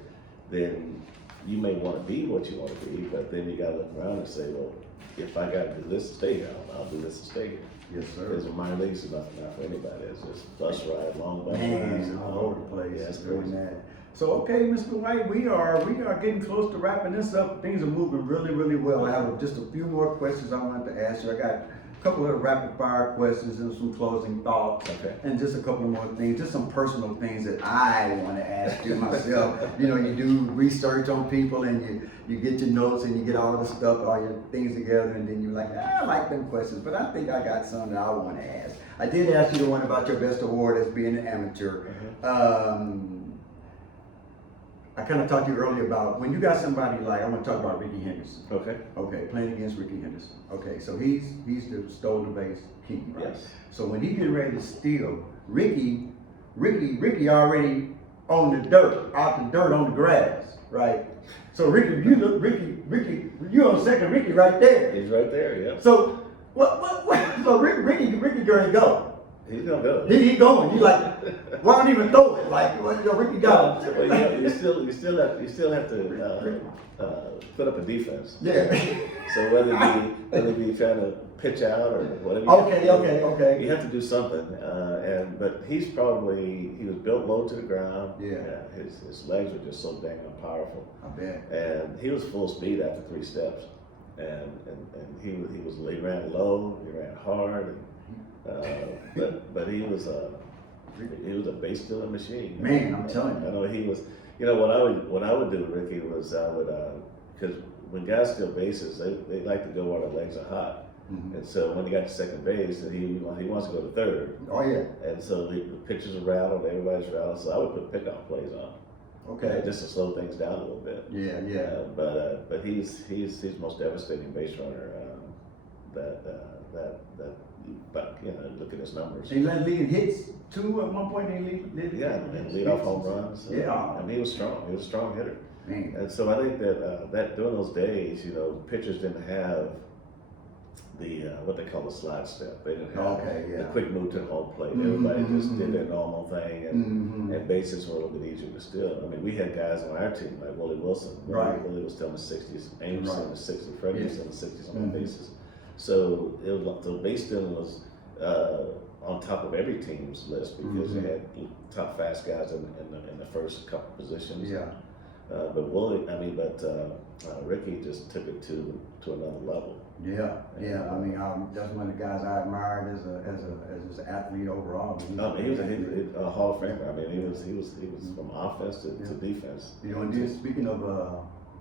then you may want to be what you want to be, but then you got to look around and say, well, if I got to do this to stay here, I'll do this to stay here. Yes, sir. Because minor leagues is nothing out for anybody. It's just bus ride, long bus rides. Man, all over the place. Yeah, it's doing crazy. that. So, okay, Mr. White, we are getting close to wrapping this up. Things are moving really, really well. I have just a few more questions I wanted to ask you. I got a couple of rapid fire questions and some closing thoughts. Okay. And just a couple more things, just some personal things that I want to ask you myself. You know, you do research on people and you get your notes and you get all the stuff, all your things together, and then you're like, I like them questions, but I think I got some that I want to ask. I did ask you the one about your best award as being an amateur. I kind of talked to you earlier about when you got somebody like, I want to talk about Ricky Henderson. Okay. Okay, playing against Ricky Henderson. Okay, so he's the stolen base king, right? Yes. So when he getting ready to steal, Ricky already on the dirt, out the dirt on the grass, right? So Ricky, you on second, Ricky right there. He's right there, yeah. So what so Ricky gonna go. He's gonna go. He going. You like, why don't even throw it? Like, Ricky got Well, it. you still have to put up a defense. Yeah. So whether it be trying to pitch out or whatever. Okay. You have to do something. But he was built low to the ground. Yeah. His legs were just so dang powerful. I bet. And he was full speed after 3 steps. And he ran low, he ran hard, but he was a base stealing machine. Man, I'm telling you. I know he was. You know what I would do, Ricky, was I would because when guys steal bases, they like to go while their legs are hot. Mhm. And so when he got to second base, and he wants to go to third. Oh yeah. And so the pitchers are rattled, everybody's rattled. So I would put pickoff plays on. Okay. Just to slow things down a little bit. Yeah. But he's the most devastating base runner but you know, look at his numbers. He led leading hits too at one point. He lead Yeah, and lead off home runs. Yeah. I mean, he was strong. He was a strong hitter. Man. And so I think that during those days, you know, pitchers didn't have the what they call the slide step. They didn't have the quick move to home plate. Everybody just did their normal thing, and bases were a little bit easier to steal. I mean, we had guys on our team like Willie Wilson. Willie was still in the 60s. Ames was in the 60s. Freddie was in the 60s on the bases. So the base stealing was on top of every team's list because you had top fast guys in the first couple positions. Yeah. Ricky just took it to another level. Yeah. I mean, that's one of the guys I admired as an athlete overall. He was a Hall of Famer. I mean, he was from offense to defense. You know, and then speaking of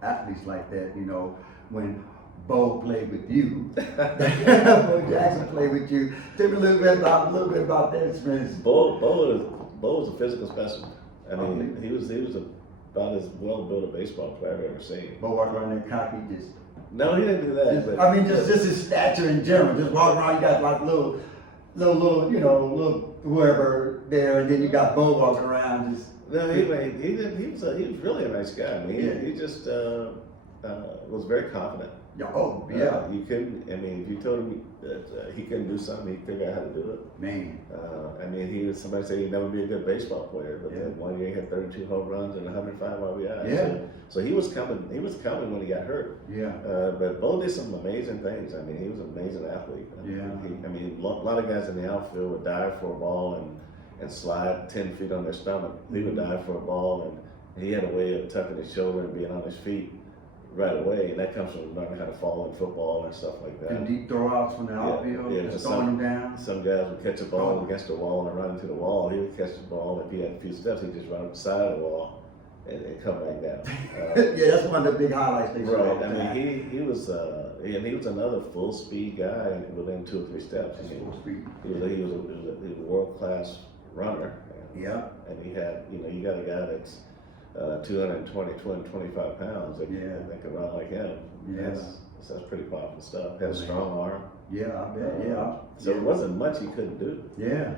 athletes like that, you know, when Bo played with you, Bo Jackson played with you. Tell me a little bit about that experience. Bo was a physical specimen. I mean, he was about as well built a baseball player I've ever seen. Bo walking around there cocky, just. No, he didn't do that. But I mean, just his stature in general. Just walking around, you got like little, you know, little whoever there, and then you got Bo walking around. Just. No, he was really a nice guy. I mean, he just was very confident. Yeah. You couldn't. I mean, if you told him that he couldn't do something, he'd figure out how to do it. Man. I mean, somebody said he'd never be a good baseball player, but then one year he had 32 home runs and 105 RBIs. Yeah. So he was coming. He was coming when he got hurt. Yeah. But Bo did some amazing things. I mean, he was an amazing athlete. A lot of guys in the outfield would dive for a ball and slide 10 feet on their stomach. He would dive for a ball he had a way of tucking his shoulder and being on his feet right away, and that comes from learning how to fall in football and stuff like that. And deep throw outs from the outfield, yeah, just throwing them down. Some guys would catch a ball against the wall and run into the wall. He would catch the ball. If he had a few steps, he'd just run up the side of the wall and come back down. Yeah, that's one of the big highlights they show. Right. I mean, he was another full speed guy within 2 or 3 steps. That's full speed. He was a world class runner. Yeah. And he had, you got a guy that's 225 pounds that can run like him. Yeah. That's pretty powerful stuff. Had a strong arm. Yeah, I bet. Yeah. So it wasn't much he couldn't do. Yeah.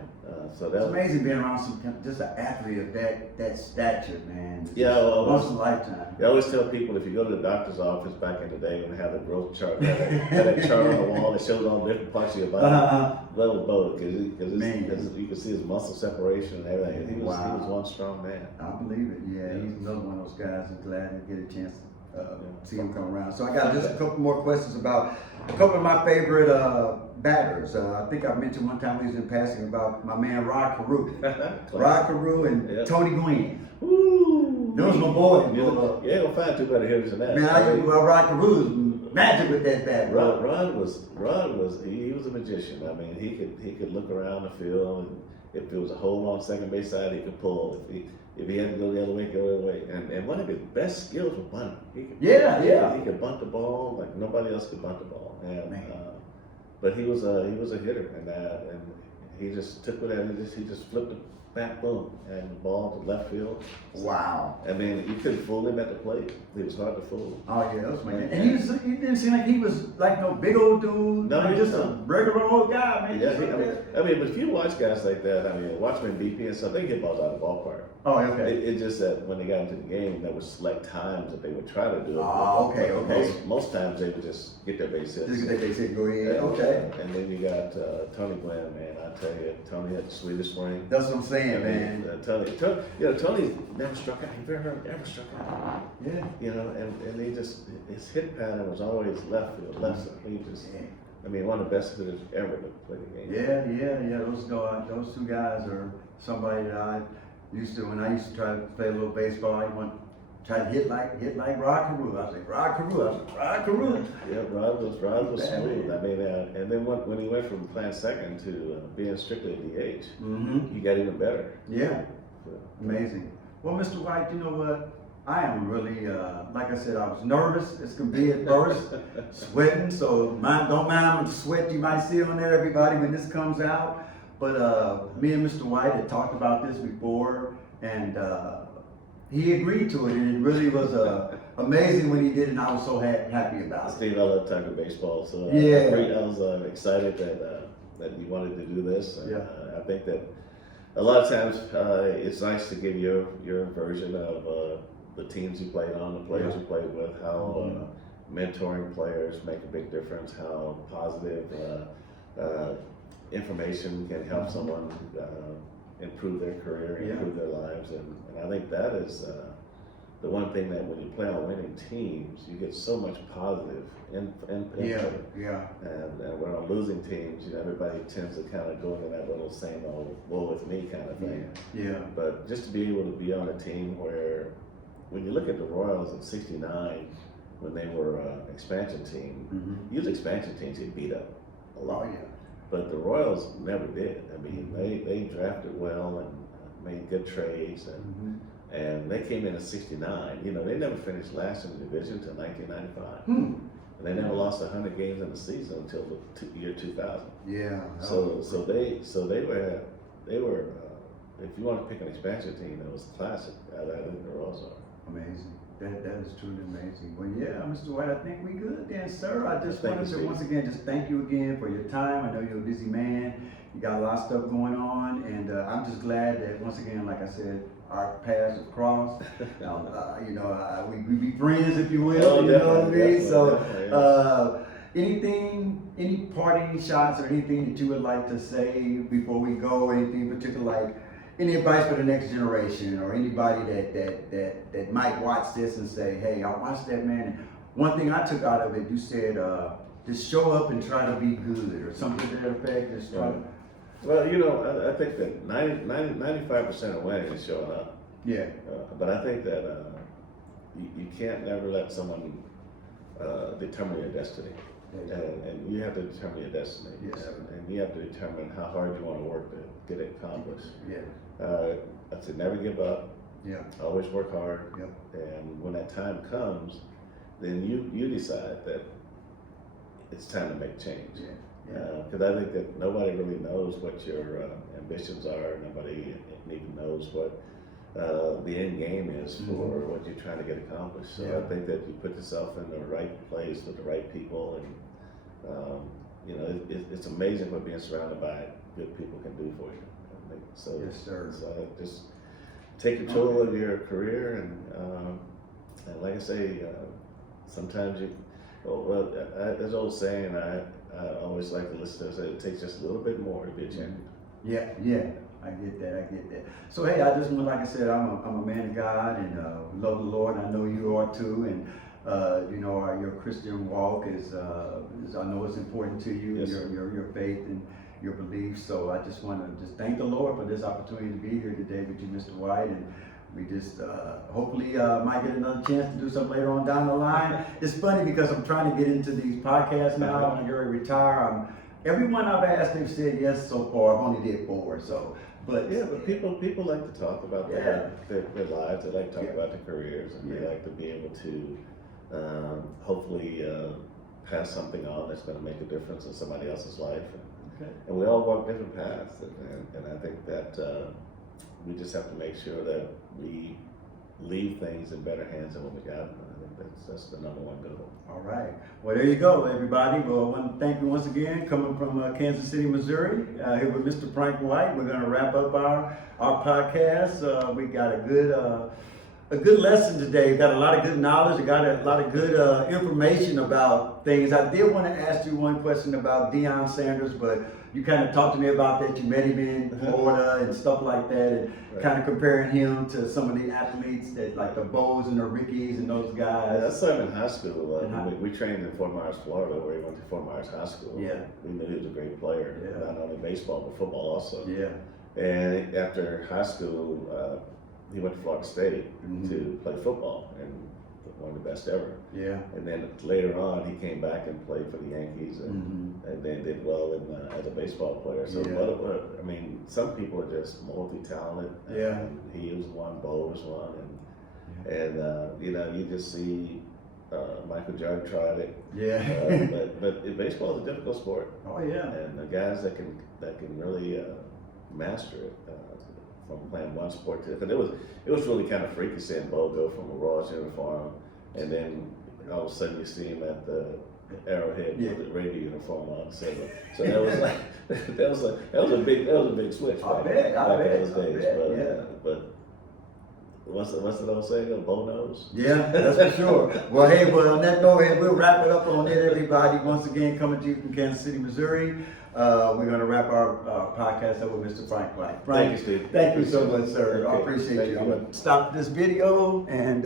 So It's amazing being around just an athlete of that stature, man. Yeah, well, once in a lifetime. I always tell people if you go to the doctor's office back in the day when they had the growth chart, had that chart on the wall that shows all the different parts of your body. Level both, because you can see his muscle separation and everything. He was one strong man. I believe it. Yeah, he's another one of those guys. I'm glad to get a chance to see him come around. So I got just a couple more questions about a couple of my favorite batters. I think I mentioned one time we was in passing about my man Rod Carew. Rod Carew and Tony Gwynn. Woo! Those my boys. You ain't gonna find 2 better hitters than that. Man, Rod Carew was magic with that bat. Rod was a magician. I mean, he could look around the field, and if there was a hole on second base side, he could pull. If he had to go the other way, go the other way. And one of his best skills was bunting. He could bunt the ball like nobody else could bunt the ball. And but he was a hitter, and he just took it and he just flipped the bat, boom, and the ball to left field. Wow. I mean, you couldn't fool him at the plate. He was hard to fool. Oh yeah, that was my man. And he didn't seem like he was like no big old dude. No, like just a regular old guy, man. Yeah, I mean, but if you watch guys like that, I mean, watch them in BP and stuff, they get balls out of the ballpark. Oh, okay. It's just that when they got into the game, there was select times that they would try to do it. Oh, okay. Most times they would just get their base hits. Just get their base hit, go ahead. Okay. And then you got Tony Gwynn, man. I tell you, Tony had the sweetest swing. That's what I'm saying, man. Tony never struck out. He never struck out. Yeah. And he just, his hit pattern was always left field, left side. He just, I mean, one of the best hitters ever to play the game. Yeah. Those 2 guys are somebody that I used to, when I used to try to play a little baseball, I try to hit like Rod Carew. I was like, Rod Carew. Yeah, Rod was smooth. I mean, and then when he went from playing second to being strictly a DH, he got even better. Yeah. Amazing. Well, Mr. White, you know what? I am really, like I said, I was nervous as can be at first, sweating, so don't mind the sweat you might see on there, everybody, when this comes out. But me and Mr. White had talked about this before, and he agreed to it, and it really was amazing when he did it, and I was so happy about it. Steve, I love talking baseball, so I was excited that you wanted to do this. And, I think that a lot of times it's nice to give your version of the teams you played on, the players you played with, how mentoring players make a big difference, how positive information can help someone improve their career, improve their lives, and I think that is the one thing that when you play on winning teams, you get so much positive input. And when on losing teams, everybody tends to kind of go into that little same old woe with me kind of thing. Yeah. But just to be able to be on a team where, when you look at the Royals in '69, when they were an expansion team, usually expansion teams get beat up a lot. Oh, yeah. But the Royals never did. I mean, they drafted well and made good trades, and they came in '69. They never finished last in the division until 1995. And they never lost 100 games in the season until the year 2000. Yeah. So they were. If you want to pick an expansion team that was classic, I think the Royals are. Amazing. That is truly amazing. Well, yeah, Mr. White, I think we good then, sir. I just wanted to once again just thank you again for your time. I know you're a busy man. You got a lot of stuff going on, and I'm just glad that once again, like I said, our paths have crossed. We be friends, if you will. You know what I mean? So, any parting shots or anything that you would like to say before we go? Anything in particular, like any advice for the next generation, or anybody that might watch this and say, hey, I watched that, man. And one thing I took out of it, you said, just show up and try to be good, or something to that effect. Just try to... Well, I think that 95% of winning is showing up. Yeah. But I think that you can't never let someone determine your destiny. And you have to determine your destiny. Yes. And you have to determine how hard you want to work to get it accomplished. Yeah. I said never give up. Yeah. Always work hard. Yep. And when that time comes, then you decide that it's time to make change. Yeah. Yeah. Because I think that nobody really knows what your ambitions are. Nobody even knows what the end game is for what you're trying to get accomplished. So I think that you put yourself in the right place with the right people, and you know, it's amazing what being surrounded by good people can do for you. I think so. Yes, sir. So just take control of your career, and like I say, sometimes you. Well, there's an old saying I always like to listen to. Say it takes just a little bit more to be a champion. Yeah, yeah, I get that. So hey, I just want, like I said, I'm a man of God and love the Lord. I know you are too, and you know your Christian walk is I know it's important to you. Yes, your faith and your beliefs. So I just want to just thank the Lord for this opportunity to be here today with you, Mr. White, and we just hopefully might get another chance to do something later on down the line. It's funny because I'm trying to get into these podcasts now. When I get ready to retire, everyone I've asked, they've said yes so far. I've only did 4, so. But yeah, but people like to talk about their lives. They like to talk about their careers, and they like to be able to hopefully pass something on that's going to make a difference in somebody else's life. And we all walk different paths, and I think that we just have to make sure that we leave things in better hands than when we got them. I think that's the number one goal. All right. Well, there you go, everybody. Well, I want to thank you once again, coming from Kansas City, Missouri, here with Mr. Frank White. We're going to wrap up our podcast. We got a good lesson today. We got a lot of good knowledge. We got a lot of good information about things. I did want to ask you one question about Deion Sanders, but you kind of talked to me about that. You met him in Florida and stuff like that, and kind of comparing him to some of the athletes that like the Bo's and the Rickies and those guys. I saw him in high school. We trained in Fort Myers, Florida, where he went to Fort Myers High School. Yeah. We knew he was a great player, not only baseball but football also. Yeah. And after high school, he went to Florida State to play football, and one of the best ever. Yeah. And then later on, he came back and played for the Yankees, and then did well as a baseball player. So, I mean, some people are just multi-talented. Yeah. He was one, Bo was one, and you know, you just see Michael Jordan tried it. Yeah. But baseball is a difficult sport. Oh yeah. And the guys that can really master it. From playing one sport to, because it was really kind of freaky seeing Bo go from a Royals uniform, and then all of a sudden you see him at the Arrowhead with the Raider uniform on. So that was like that was a big switch. I bet. But what's the old saying? Bo knows. Yeah, that's for sure. Well, hey, on that note, we'll wrap it up on it, everybody. Once again, coming to you from Kansas City, Missouri. We're going to wrap our podcast up with Mr. Frank White. Thank you, Steve. Thank you so much, sir. Okay. I appreciate Thank you. you. I'm going to stop this video and